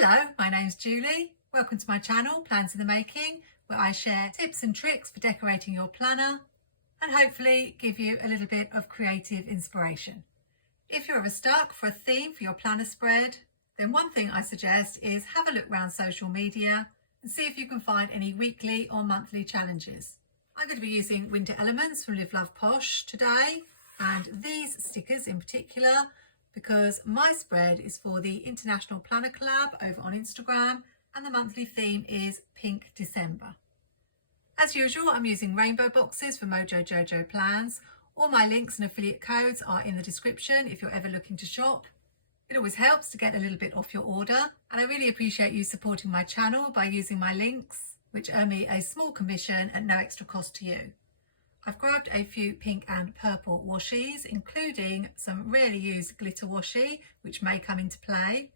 Hello, my name's Julie. Welcome to my channel, Plans in the Making, where I share tips and tricks for decorating your planner and hopefully give you a little bit of creative inspiration. If you're ever stuck for a theme for your planner spread, then one thing I suggest is have a look around social media and see if you can find any weekly or monthly challenges. I'm going to be using winter elements from Love Posh today, and these stickers in particular, because my spread is for the International Planner Collab over on Instagram, and the monthly theme is Pink December. As usual, I'm using rainbow boxes for Mojo Jojo plans. All my links and affiliate codes are in the description if you're ever looking to shop. It always helps to get a little bit off your order, and I really appreciate you supporting my channel by using my links, which earn me a small commission at no extra cost to you. I've grabbed a few pink and purple washies, including some rarely used glitter washi, which may come into play.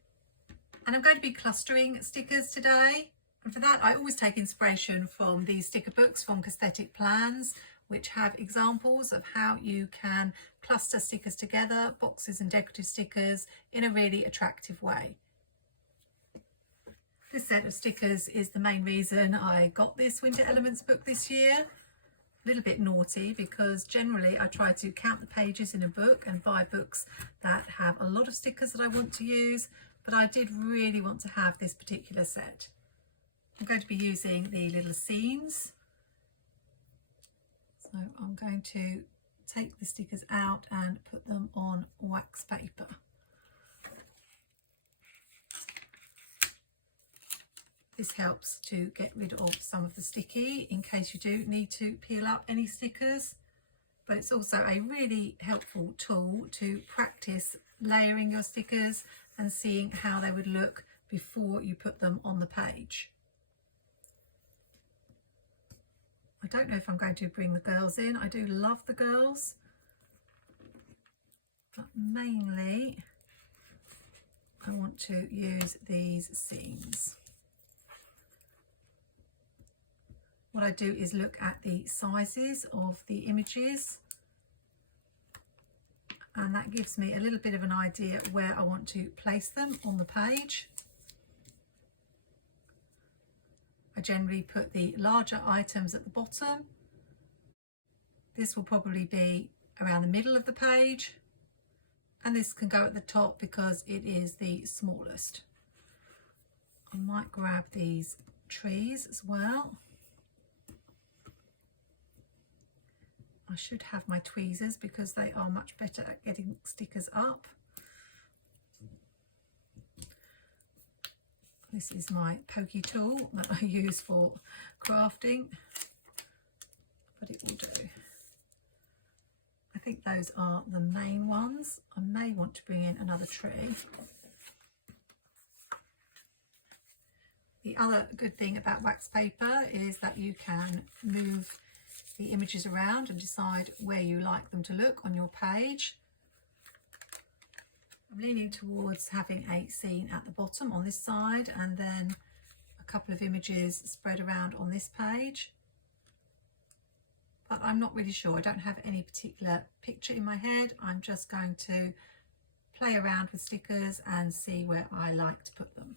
And I'm going to be clustering stickers today. And for that, I always take inspiration from these sticker books from Aesthetic Plans, which have examples of how you can cluster stickers together, boxes and decorative stickers, in a really attractive way. This set of stickers is the main reason I got this Winter Elements book this year. A little bit naughty because generally I try to count the pages in a book and buy books that have a lot of stickers that I want to use, but I did really want to have this particular set. I'm going to be using the little scenes. So I'm going to take the stickers out and put them on wax paper. This helps to get rid of some of the sticky in case you do need to peel up any stickers, but it's also a really helpful tool to practice layering your stickers and seeing how they would look before you put them on the page. I don't know if I'm going to bring the girls in. I do love the girls, but mainly I want to use these scenes. What I do is look at the sizes of the images, and that gives me a little bit of an idea where I want to place them on the page. I generally put the larger items at the bottom. This will probably be around the middle of the page, and this can go at the top because it is the smallest. I might grab these trees as well. I should have my tweezers because they are much better at getting stickers up. This is my pokey tool that I use for crafting, but it will do. I think those are the main ones. I may want to bring in another tree. The other good thing about wax paper is that you can move the images around and decide where you like them to look on your page. I'm leaning towards having a scene at the bottom on this side and then a couple of images spread around on this page, but I'm not really sure. I don't have any particular picture in my head. I'm just going to play around with stickers and see where I like to put them.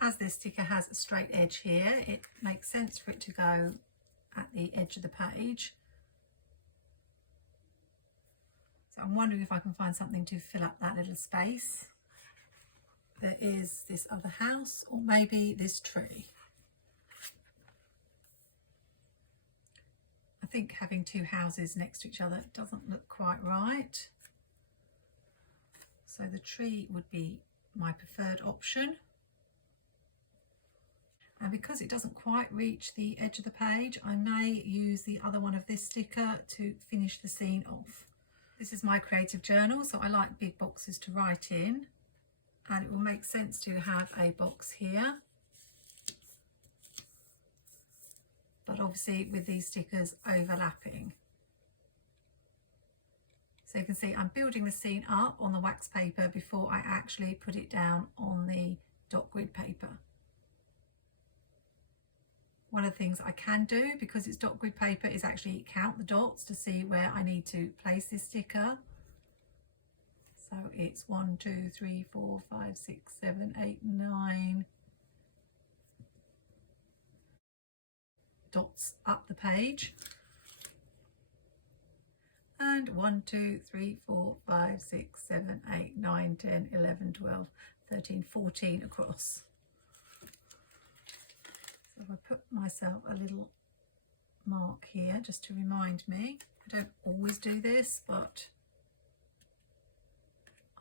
As this sticker has a straight edge here, it makes sense for it to go at the edge of the page. So I'm wondering if I can find something to fill up that little space. There is this other house, or maybe this tree. I think having two houses next to each other doesn't look quite right. So the tree would be my preferred option. And because it doesn't quite reach the edge of the page, I may use the other one of this sticker to finish the scene off. This is my creative journal, so I like big boxes to write in, and it will make sense to have a box here. But obviously with these stickers overlapping. So you can see I'm building the scene up on the wax paper before I actually put it down on the dot grid paper. One of the things I can do, because it's dot grid paper, is actually count the dots to see where I need to place this sticker. So So it's 1, 2, 3, 4, 5, 6, 7, 8, 9 dots up the page. And 1, 2, 3, 4, 5, 6, 7, 8, 9, 10, 11, 12, 13, 14 across. So I put myself a little mark here just to remind me. I don't always do this, but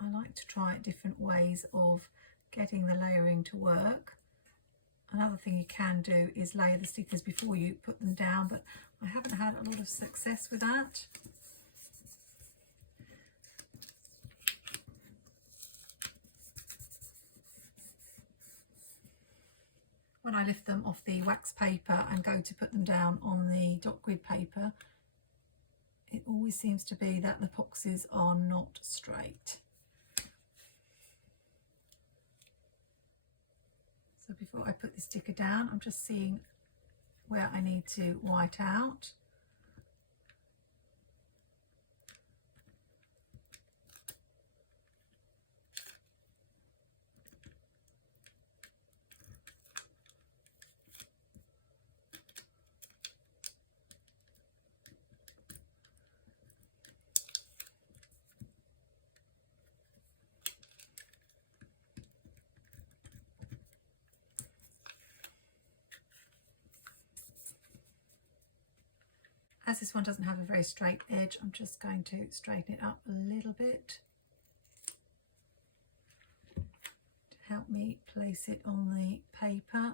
I like to try different ways of getting the layering to work. Another thing you can do is layer the stickers before you put them down, but I haven't had a lot of success with that. When I lift them off the wax paper and go to put them down on the dot grid paper, it always seems to be that the boxes are not straight. So before I put the sticker down, I'm just seeing where I need to white out. As this one doesn't have a very straight edge, I'm just going to straighten it up a little bit to help me place it on the paper.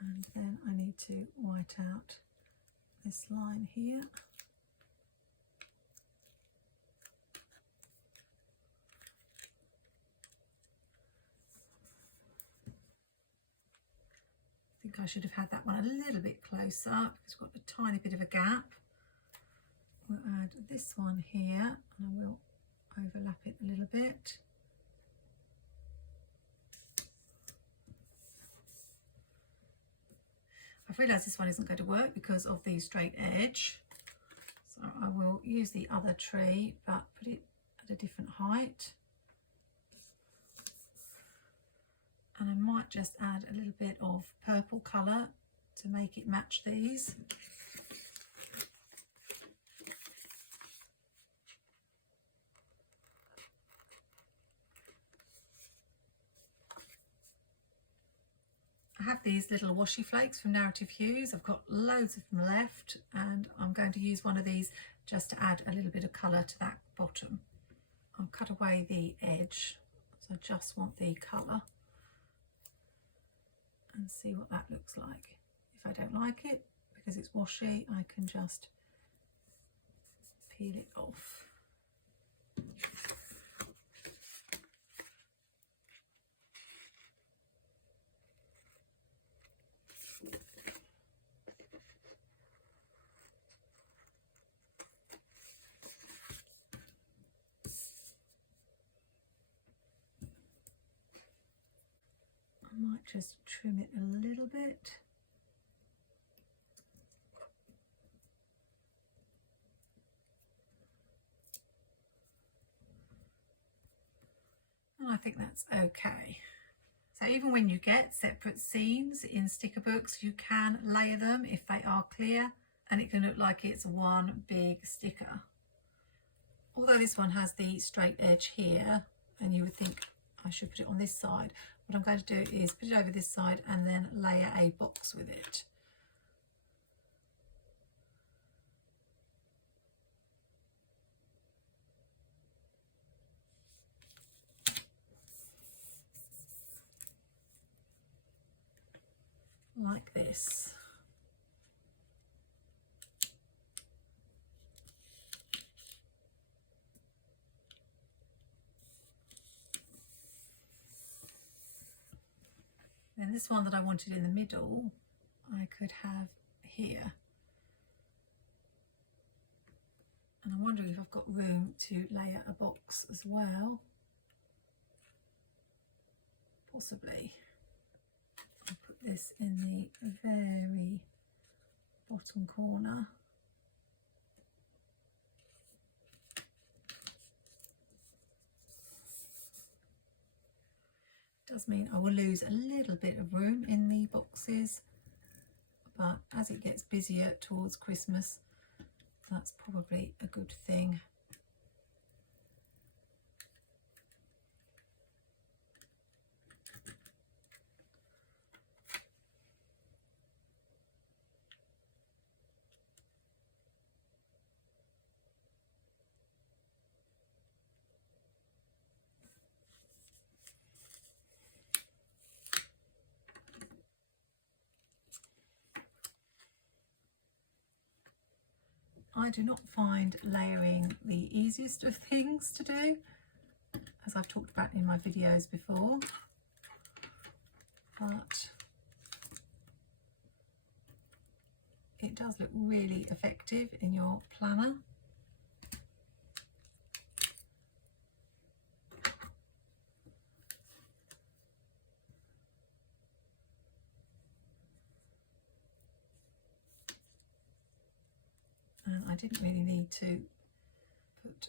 And then I need to white out this line here. I think I should have had that one a little bit closer because it's got a tiny bit of a gap. We'll add this one here and I will overlap it a little bit. I've realised this one isn't going to work because of the straight edge, so I will use the other tree but put it at a different height. And I might just add a little bit of purple colour to make it match these. I have these little washi flakes from Narrative Hues. I've got loads of them left and I'm going to use one of these just to add a little bit of colour to that bottom. I'll cut away the edge, so I just want the colour. And see what that looks like. If I don't like it, because it's washi, I can just peel it off. I might just trim it a little bit. And I think that's okay. So even when you get separate scenes in sticker books, you can layer them if they are clear and it can look like it's one big sticker. Although this one has the straight edge here and you would think I should put it on this side, what I'm going to do is put it over this side and then layer a box with it. Like this. Then this one that I wanted in the middle, I could have here. And I'm wondering if I've got room to layer a box as well. Possibly. I'll put this in the very bottom corner. Does mean I will lose a little bit of room in the boxes, but as it gets busier towards Christmas, that's probably a good thing. I do not find layering the easiest of things to do, as I've talked about in my videos before, but it does look really effective in your planner. And I didn't really need to put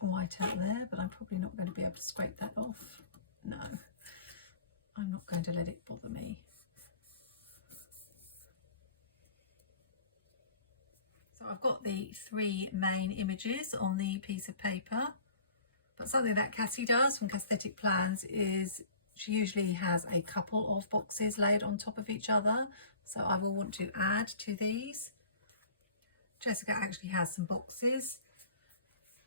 white out there, but I'm probably not going to be able to scrape that off. No, I'm not going to let it bother me. So I've got the 3 main images on the piece of paper, but something that Cassie does from Cathetic Plans is she usually has a couple of boxes laid on top of each other, so I will want to add to these. Jessica actually has some boxes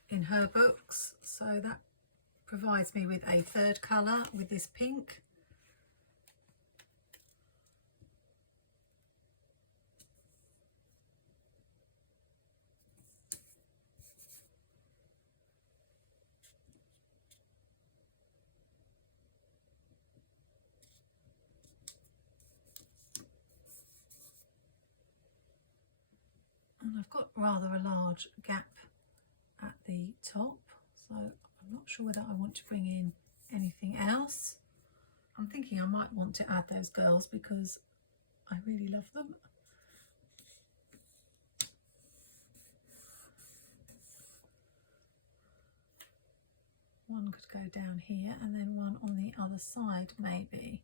in her books, so that provides me with a 3rd colour with this pink. And I've got rather a large gap at the top, so I'm not sure whether I want to bring in anything else. I'm thinking I might want to add those girls because I really love them. One could go down here and then one on the other side maybe.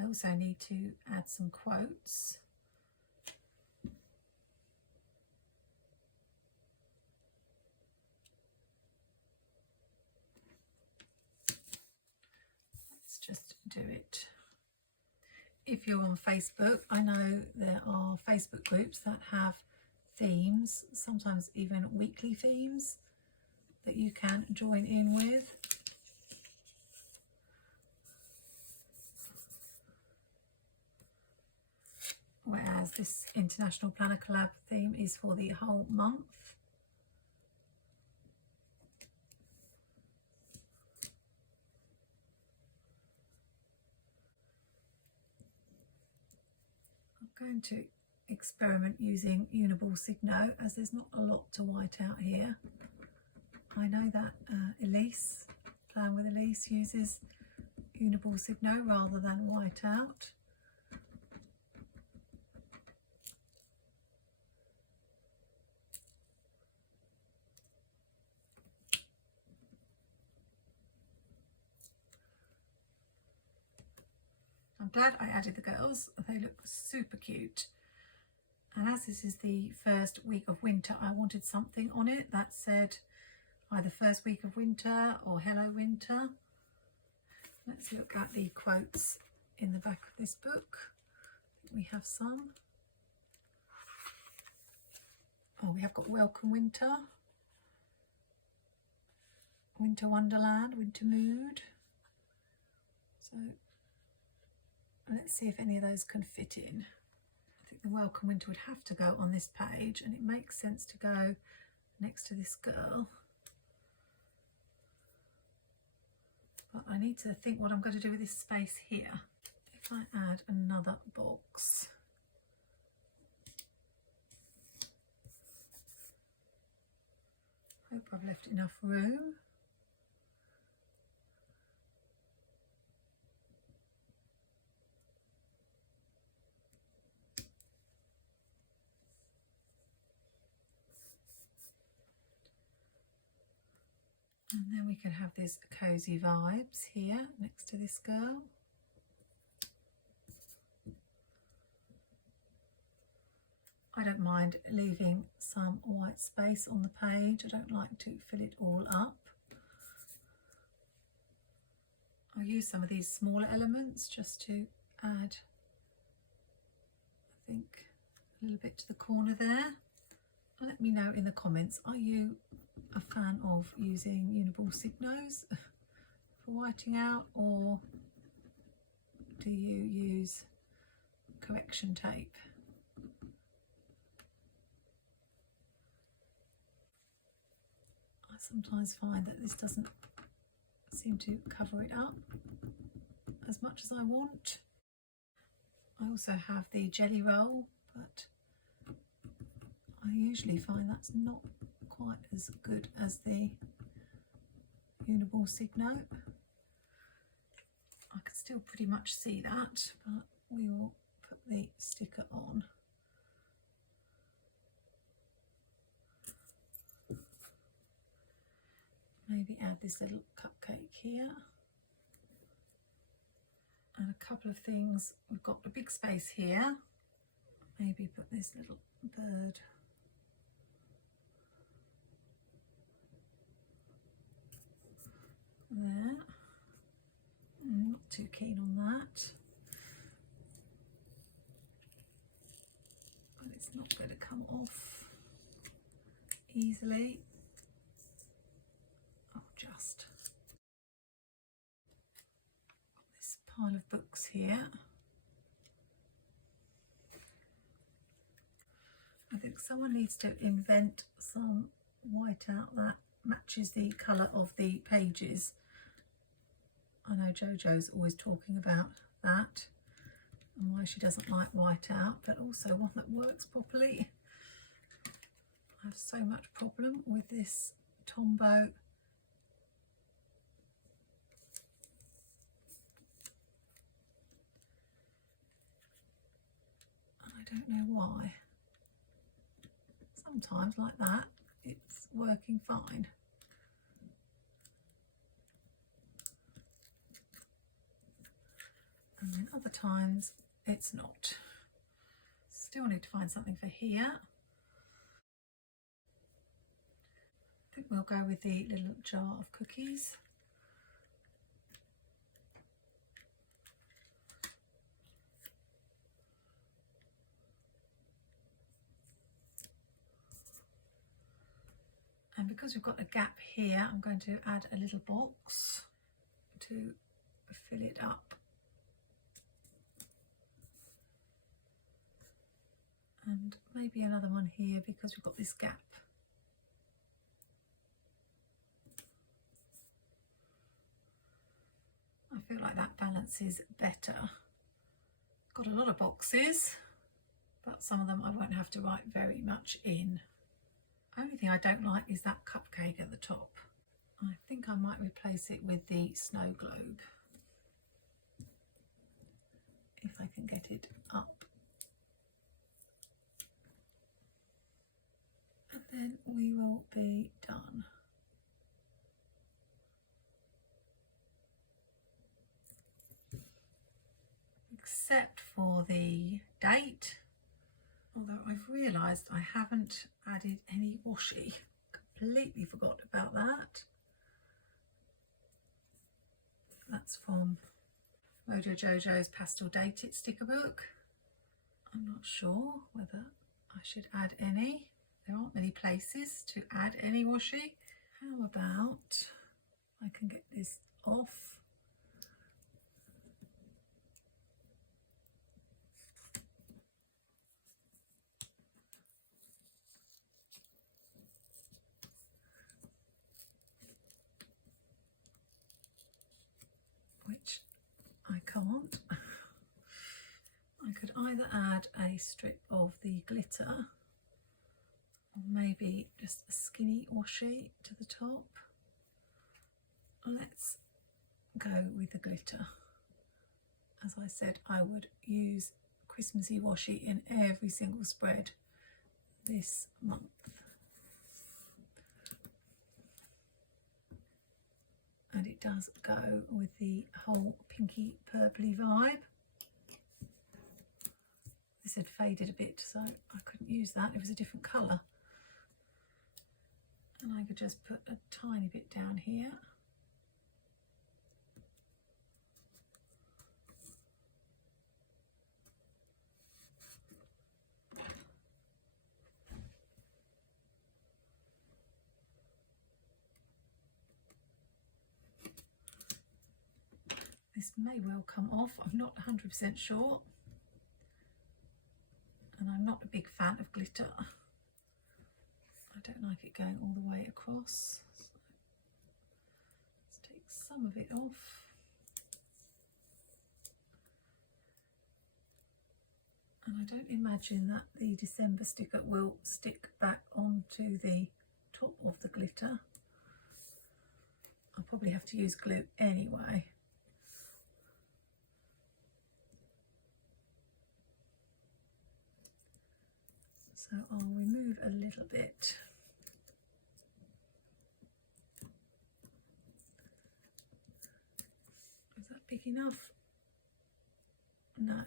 I also need to add some quotes. Just do it. If you're on Facebook, I know there are Facebook groups that have themes, sometimes even weekly themes that you can join in with. Whereas this International Planner Collab theme is for the whole month. I'm going to experiment using Uniball Signo, as there's not a lot to white out here. I know that Elise, Plan with Elise, uses Uniball Signo rather than white out. I'm glad I added the girls, they look super cute. And as this is the first week of winter, I wanted something on it that said either first week of winter or hello winter. Let's look at the quotes in the back of this book. We have some. Oh, we have got Welcome Winter, Winter Wonderland, Winter Mood. So let's see if any of those can fit in. I think the Welcome Winter would have to go on this page, and it makes sense to go next to this girl. But I need to think what I'm going to do with this space here. If I add another box. Hope I've left enough room. And then we can have this cozy vibes here next to this girl. I don't mind leaving some white space on the page. I don't like to fill it all up. I'll use some of these smaller elements just to add, I think, a little bit to the corner there. Let me know in the comments, are you a fan of using Uniball Signos for whiting out, or do you use correction tape? I sometimes find that this doesn't seem to cover it up as much as I want. I also have the jelly roll, but I usually find that's not quite as good as the Uniball Signo. I can still pretty much see that, but we will put the sticker on. Maybe add this little cupcake here. And a couple of things. We've got a big space here. Maybe put this little bird there. Not too keen on that. But it's not going to come off easily. Just this pile of books here. I think someone needs to invent some whiteout that matches the colour of the pages. I know Jojo's always talking about that and why she doesn't like whiteout, but also one that works properly. I have so much problem with this Tombow I don't know why. Sometimes like that it's working fine. And then other times it's not. Still need to find something for here. I think we'll go with the little jar of cookies. And because we've got a gap here, I'm going to add a little box to fill it up. And maybe another one here because we've got this gap. I feel like that balances better. Got a lot of boxes, but some of them I won't have to write very much in. Only thing I don't like is that cupcake at the top. I think I might replace it with the snow globe if I can get it up. And then we will be done. Except for the date. Although I've realised I haven't added any washi. Completely forgot about that. That's from Mojo Jojo's Pastel Dated sticker book. I'm not sure whether I should add any. There aren't many places to add any washi. How about I can get this off? Which I can't. I could either add a strip of the glitter or maybe just a skinny washi to the top. Let's go with the glitter. As I said, I would use Christmassy washi in every single spread this month. and it does go with the whole pinky purpley vibe. This had faded a bit, so I couldn't use that. It was a different colour. And I could just put a tiny bit down here. This may well come off, I'm not 100% sure. And I'm not a big fan of glitter. I don't like it going all the way across. So let's take some of it off. And I don't imagine that the December sticker will stick back onto the top of the glitter. I'll probably have to use glue anyway. So I'll remove a little bit. Is that big enough? No.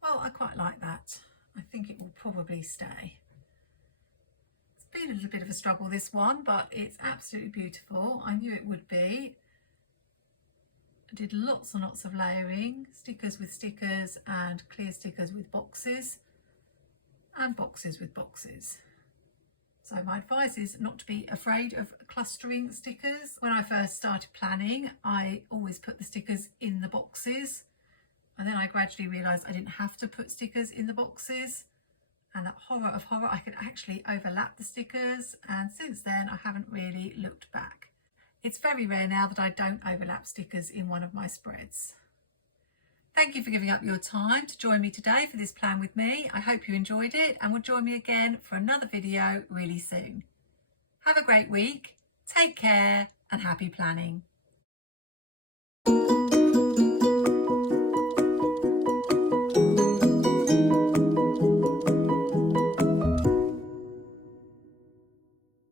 Well, I quite like that. I think it will probably stay. It's been a little bit of a struggle, this one, but it's absolutely beautiful. I knew it would be. I did lots and lots of layering, stickers with stickers and clear stickers with boxes and boxes with boxes. So my advice is not to be afraid of clustering stickers. When I first started planning, I always put the stickers in the boxes. And then I gradually realised I didn't have to put stickers in the boxes. And that horror of horror, I could actually overlap the stickers. And since then, I haven't really looked back. It's very rare now that I don't overlap stickers in one of my spreads. Thank you for giving up your time to join me today for this plan with me. I hope you enjoyed it and will join me again for another video really soon. Have a great week, take care and happy planning.